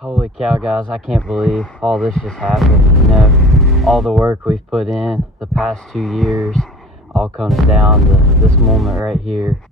Holy cow, guys, I can't believe all this just happened. You know, all the work we've put in the past 2 years all comes down to this moment right here.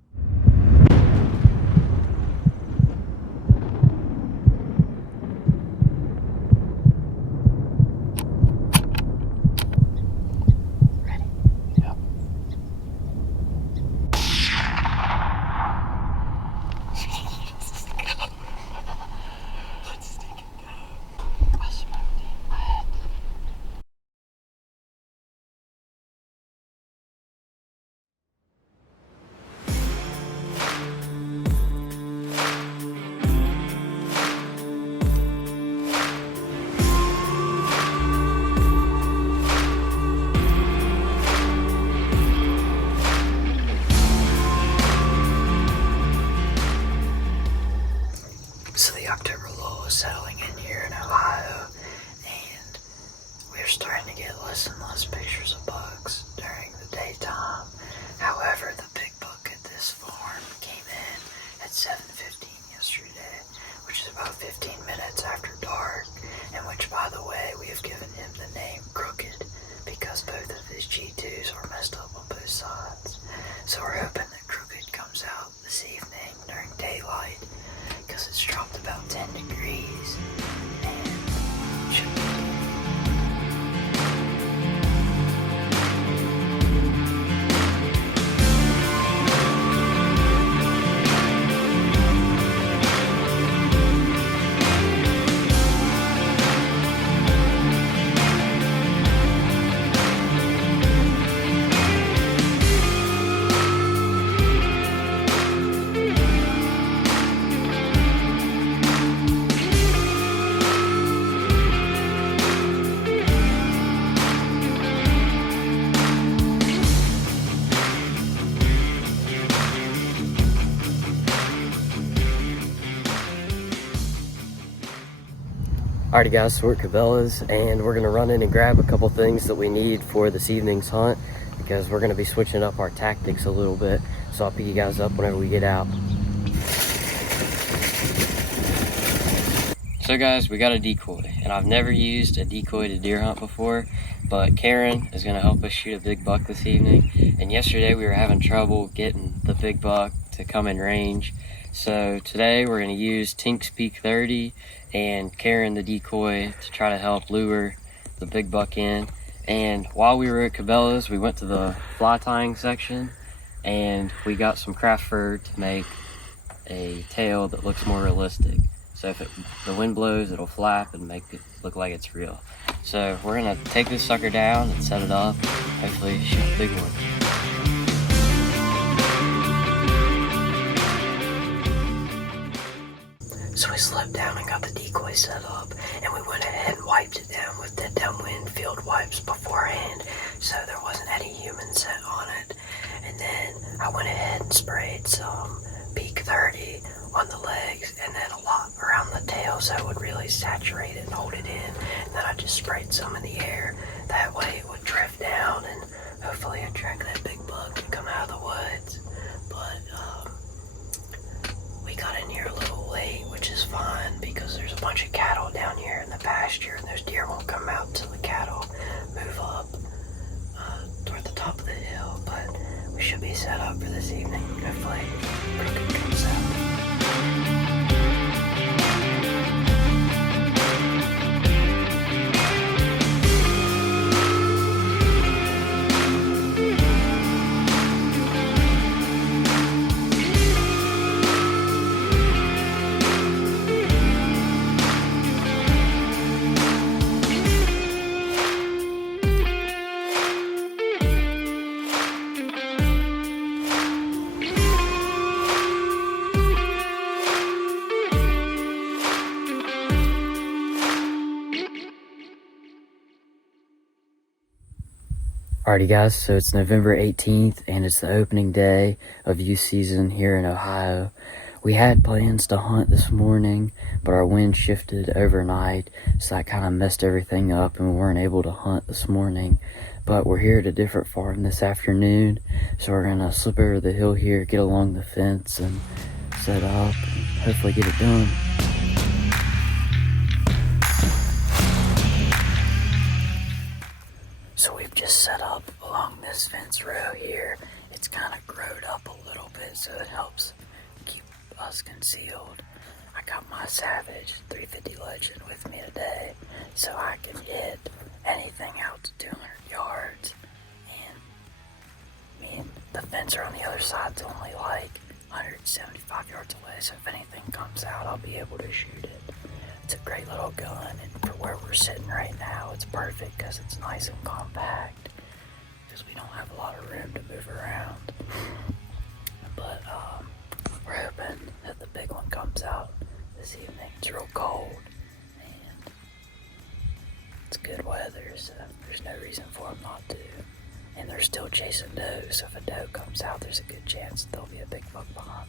So the October lull is settling in here in Ohio, and we're starting to get less and less pictures of bucks during the daytime. However, the big buck at this farm came in at 7:15 yesterday, which is about 15 minutes after dark, and which, by the way, we have given him the name Crooked because both of his G2s are messed up on both sides. So we're hoping that Crooked comes out this evening during daylight, because it's dropped about 10 degrees and should be. Alrighty guys, so we're at Cabela's and we're gonna run in and grab a couple things that we need for this evening's hunt, because we're gonna be switching up our tactics a little bit. So I'll pick you guys up whenever we get out. So guys, we got a decoy, and I've never used a decoy to deer hunt before, but Karen is gonna help us shoot a big buck this evening. And yesterday we were having trouble getting the big buck to come in range. So today we're gonna use Tink's Peak 30 and Karen the decoy to try to help lure the big buck in. And while we were at Cabela's, we went to the fly tying section and we got some craft fur to make a tail that looks more realistic. So if the wind blows, it'll flap and make it look like it's real. So we're gonna take this sucker down and set it up, hopefully shoot a big one. So we slipped down and got the decoy set up, and we went ahead and wiped it down with the downwind field wipes beforehand, so there wasn't any human scent on it. And then I went ahead and sprayed some Peak 30 on the legs, and then a lot around the tail so it would really saturate it and hold it in. And then I just sprayed some in the air, that way it would drift down and hopefully attract that big buck and come out of the woods. But we got in here a little late, which is fine because there's a bunch of cattle down here in the pasture, and those deer won't come out until the cattle move up toward the top of the hill. But we should be set up for this evening. Hopefully Crooked comes out. Alrighty guys, so it's November 18th and it's the opening day of youth season here in Ohio. We had plans to hunt this morning, but our wind shifted overnight, so that kind of messed everything up and we weren't able to hunt this morning. But we're here at a different farm this afternoon, so we're gonna slip over the hill here, get along the fence and set up and hopefully get it done. just set up along this fence row here. It's kind of growed up a little bit, so it helps keep us concealed. I got my Savage 350 Legend with me today, so I can get anything out to 200 yards. And the fence on the other side's only like 175 yards away, so if anything comes out, I'll be able to shoot it. It's a great little gun, and for where we're sitting right now, it's perfect because it's nice and compact, because we don't have a lot of room to move around. But we're hoping that the big one comes out this evening. It's real cold, and it's good weather, so there's no reason for them not to. And they're still chasing does, so if a doe comes out, there's a good chance that there'll be a big buck behind.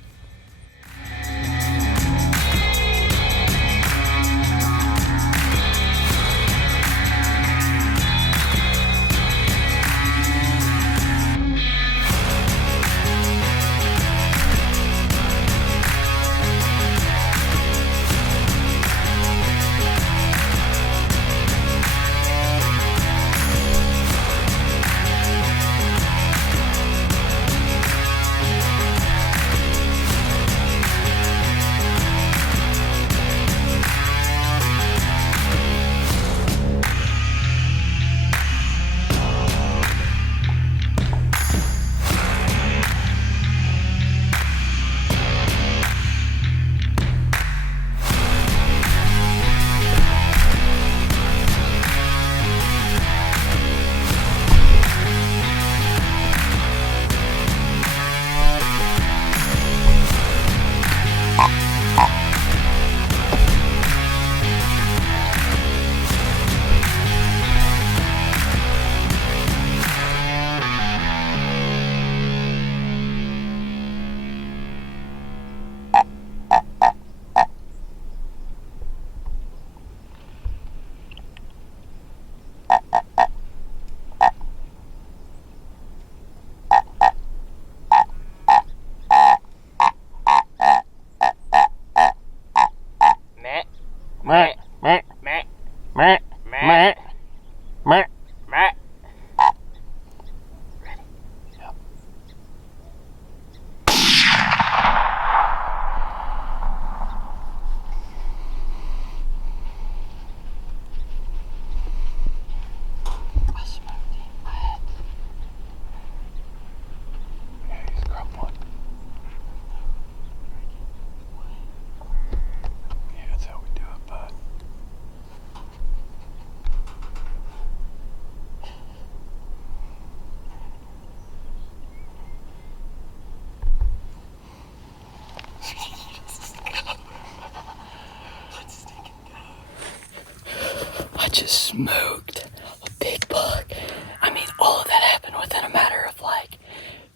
Just smoked a big buck. I mean, all of that happened within a matter of like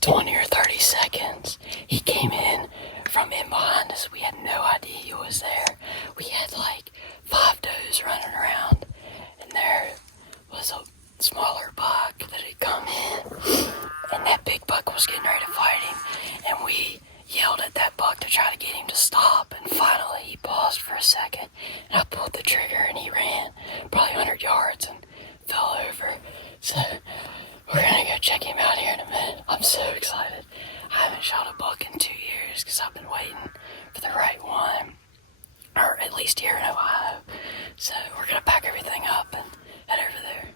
20 or 30 seconds. He came in from in behind us. We had no idea he was there. We had like 5 does running around, and there was a smaller buck that had come in, and that big buck was getting ready to fight him, and we yelled at that buck to try to get him to stop, and finally he paused for a second, and I pulled the trigger, and he ran probably 100 yards and fell over. So we're gonna go check him out here in a minute. I'm so excited. I haven't shot a buck in 2 years because I've been waiting for the right one, or at least here in Ohio. So we're gonna pack everything up and head over there.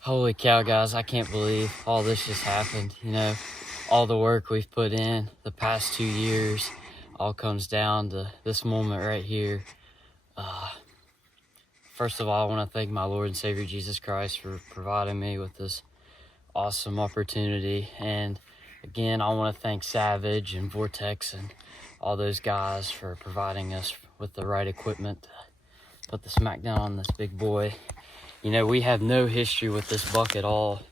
Holy cow, guys, I can't believe all this just happened. You know, all the work we've put in the past 2 years all comes down to this moment right here. First of all, I want to thank my Lord and Savior Jesus Christ for providing me with this awesome opportunity. And again, I want to thank Savage and Vortex and all those guys for providing us with the right equipment to put the smack down on this big boy. You know, we have no history with this buck at all,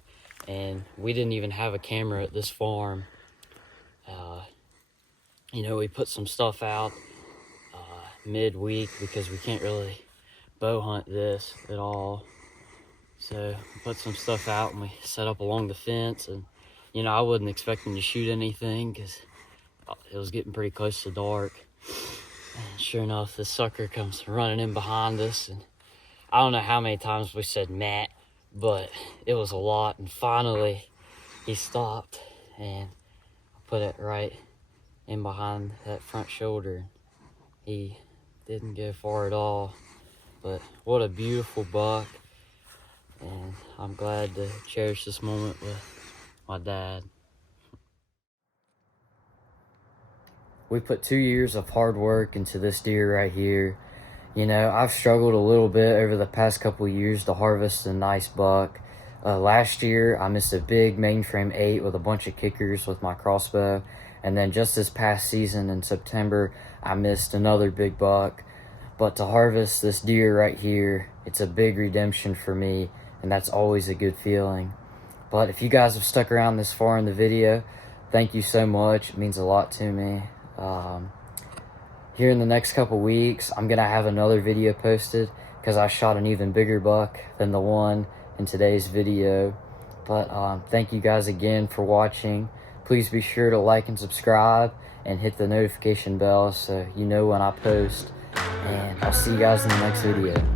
and we didn't even have a camera at this farm. You know, we put some stuff out midweek because we can't really bow hunt this at all. So we put some stuff out and we set up along the fence, and you know, I wasn't expecting to shoot anything because it was getting pretty close to dark. And sure enough, this sucker comes running in behind us, and I don't know how many times we said Matt, but it was a lot. And finally he stopped, and I put it right in behind that front shoulder. He didn't go far at all, but what a beautiful buck. And I'm glad to cherish this moment with my dad. We put 2 years of hard work into this deer right here. You know, I've struggled a little bit over the past couple years to harvest a nice buck. Last year, I missed a big mainframe 8 with a bunch of kickers with my crossbow. And then just this past season in September, I missed another big buck. But to harvest this deer right here, it's a big redemption for me, and that's always a good feeling. But if you guys have stuck around this far in the video, thank you so much. It means a lot to me. Here in the next couple weeks, I'm gonna have another video posted because I shot an even bigger buck than the one in today's video. But thank you guys again for watching. Please be sure to like and subscribe and hit the notification bell so you know when I post. And I'll see you guys in the next video.